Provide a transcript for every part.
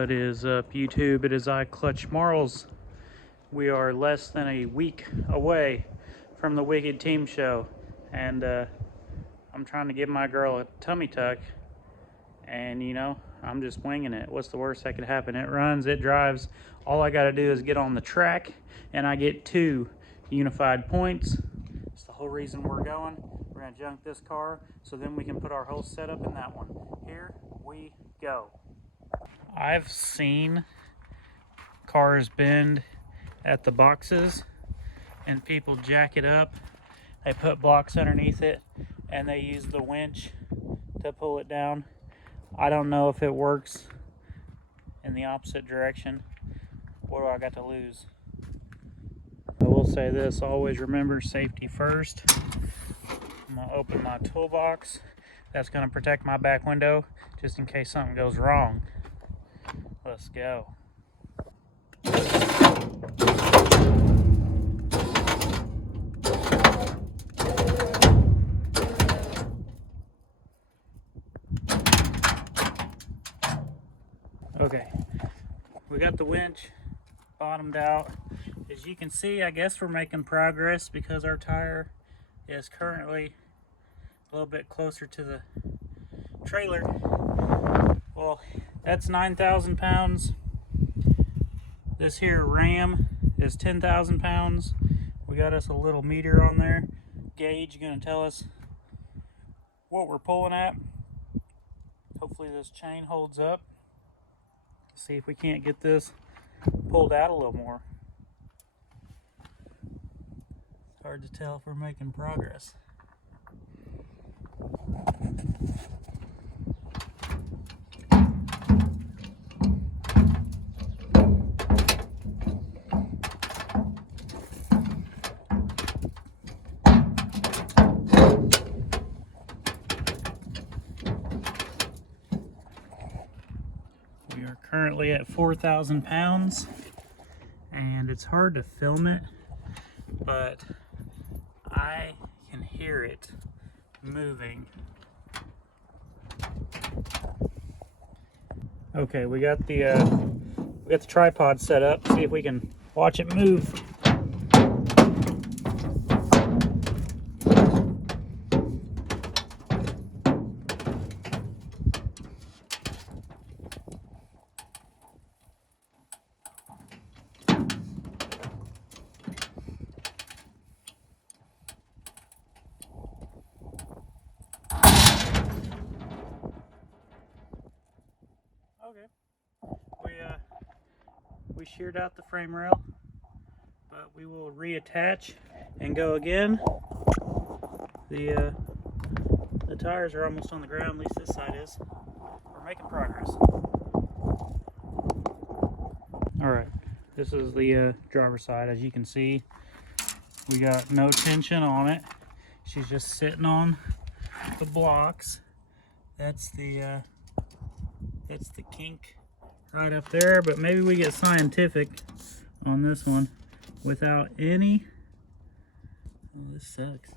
What is up, YouTube? It is I, Clutch Marls. We are less than a week away from the Wicked Team Show, and I'm trying to give my girl a tummy tuck, and I'm just winging it. What's the worst that could happen? It runs, it drives. All I got to do is get on the track, and I get 2 unified points. It's the whole reason we're going. We're going to junk this car, so then we can put our whole setup in that one. Here we go. I've seen cars bend at the boxes and people jack it up. They put blocks underneath it and they use the winch to pull it down. I don't know if it works in the opposite direction. What do I got to lose? I will say this, always remember safety first. I'm gonna open my toolbox. That's gonna protect my back window just in case something goes wrong. Let's go. Okay, we got the winch bottomed out. As you can see, I guess we're making progress because our tire is currently a little bit closer to the trailer. Well, that's 9,000 pounds. This here Ram is 10,000 pounds. We got us a little meter on there. Gauge gonna tell us what we're pulling at. Hopefully this chain holds up. See if we can't get this pulled out a little more. It's hard to tell if we're making progress. We are currently at 4,000 pounds, and it's hard to film it, but I can hear it moving. Okay, we got the tripod set up. See if we can watch it move. Okay, we sheared out the frame rail, but we will reattach and go again. The tires are almost on the ground, at least this side is. We're making progress. Alright, this is the driver's side. As you can see, we got no tension on it. She's just sitting on the blocks. That's the kink right up there, but maybe we get scientific on this one without any. Oh, this sucks.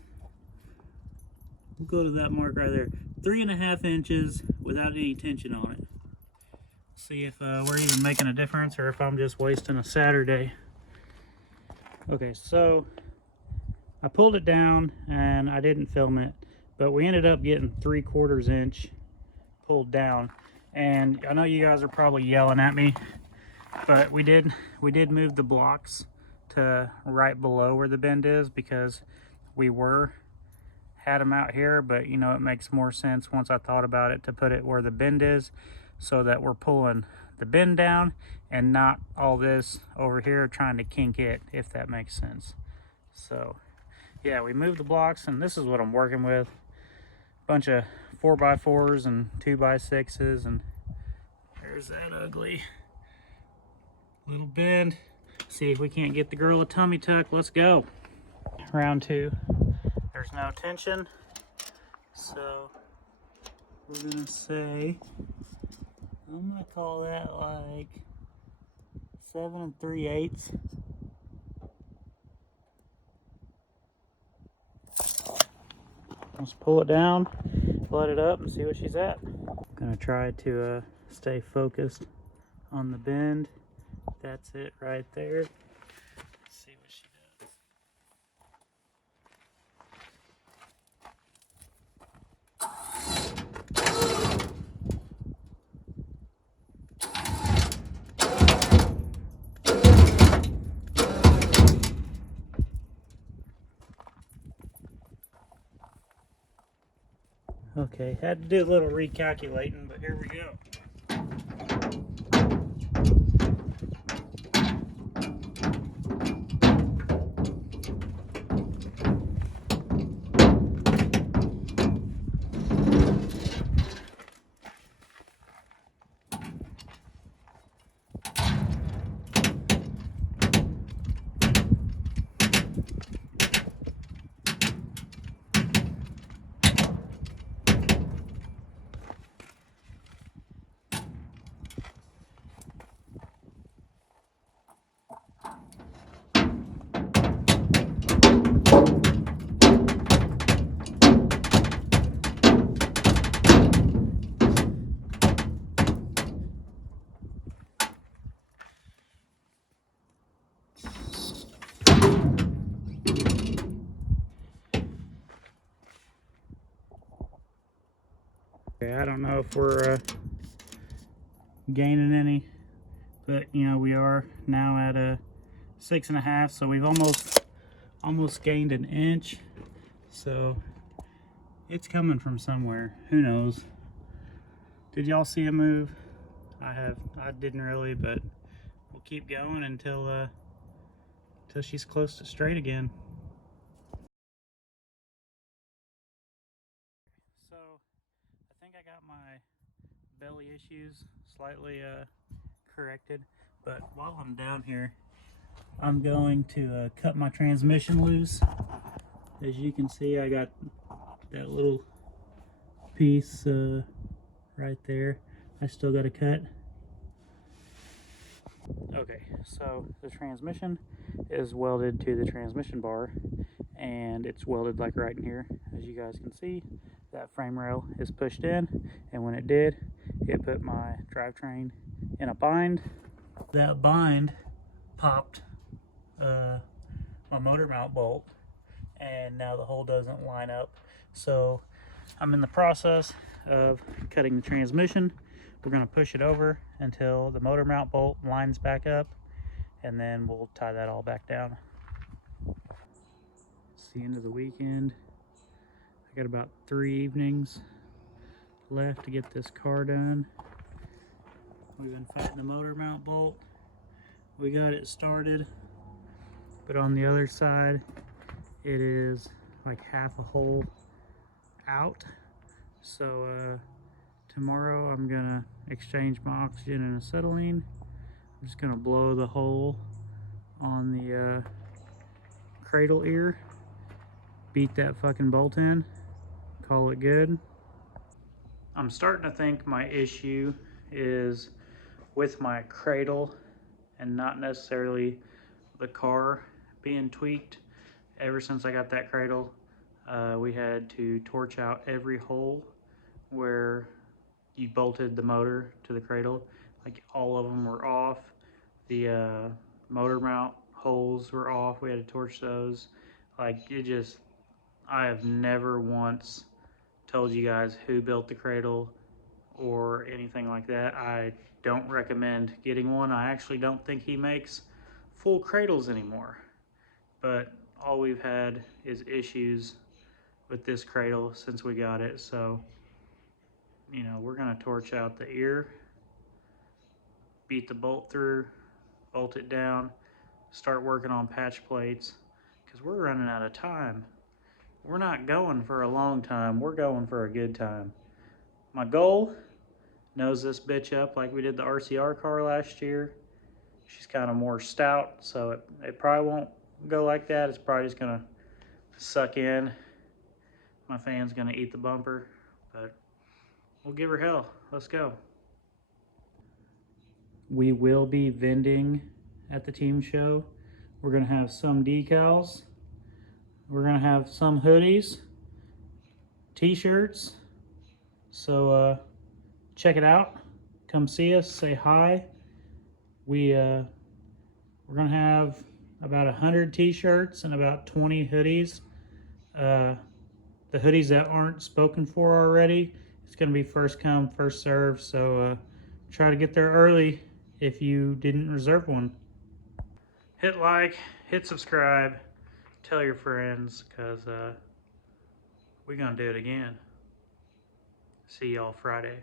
We'll go to that mark right there. 3.5 inches without any tension on it. See if we're even making a difference or if I'm just wasting a Saturday. Okay, so I pulled it down and I didn't film it, but we ended up getting 3/4 inch pulled down. And I know you guys are probably yelling at me, but we did move the blocks to right below where the bend is because we had them out here, but it makes more sense once I thought about it to put it where the bend is so that we're pulling the bend down and not all this over here trying to kink it, if that makes sense. So yeah, we moved the blocks, and this is what I'm working with. Bunch of 4x4s and 2x6s, and there's that ugly little bend. See if we can't get the girl a tummy tuck. Let's go. Round 2. There's no tension, so we're gonna say, I'm gonna call that like 7 3/8. Let's pull it down, let it up, and see what she's at. I'm gonna try to stay focused on the bend. That's it right there. Let's see what she does. Okay, had to do a little recalculating, but here we go. Okay, I don't know if we're gaining any, but you know, we are now at a 6.5, so we've almost gained an inch. So it's coming from somewhere. Who knows? Did y'all see a move? I didn't really, but we'll keep going until she's close to straight again. So I think I got my belly issues slightly corrected, but while I'm down here, I'm going to cut my transmission loose. As you can see, I got that little piece right there. I still got to cut. Okay, so the transmission is welded to the transmission bar, and it's welded like right in here. As you guys can see, that frame rail is pushed in, and when it did, it put my drivetrain in a bind. That bind popped my motor mount bolt, and now the hole doesn't line up. So I'm in the process of cutting the transmission. We're going to push it over until the motor mount bolt lines back up, and then we'll tie that all back down. It's the end of the weekend. I got about 3 evenings left to get this car done. We've been fighting the motor mount bolt. We got it started, but on the other side it is like half a hole out. So tomorrow I'm gonna exchange my oxygen and acetylene. I'm just gonna blow the hole on the cradle ear, beat that fucking bolt in, call it good. I'm starting to think my issue is with my cradle and not necessarily the car being tweaked. Ever since I got that cradle, we had to torch out every hole where you bolted the motor to the cradle. Like, all of them were off. The motor mount holes were off. We had to torch those. Like, I have never once told you guys who built the cradle or anything like that. I don't recommend getting one. I actually don't think he makes full cradles anymore. But all we've had is issues with this cradle since we got it. So, you know, we're gonna torch out the ear, beat the bolt through, bolt it down, start working on patch plates, because we're running out of time. We're not going for a long time, we're going for a good time. My goal, nose this bitch up like we did the RCR car last year. She's kind of more stout, so it probably won't go like that. It's probably just gonna suck in. My fan's gonna eat the bumper, but we'll give her hell. Let's go. We will be vending at the team show. We're gonna have some decals. We're gonna have some hoodies, t-shirts. So check it out. Come see us, say hi. we're gonna have about 100 t-shirts and about 20 hoodies. The hoodies that aren't spoken for already, it's gonna be first come, first serve. So try to get there early if you didn't reserve one. Hit like, hit subscribe, tell your friends, because we're gonna do it again. See y'all Friday.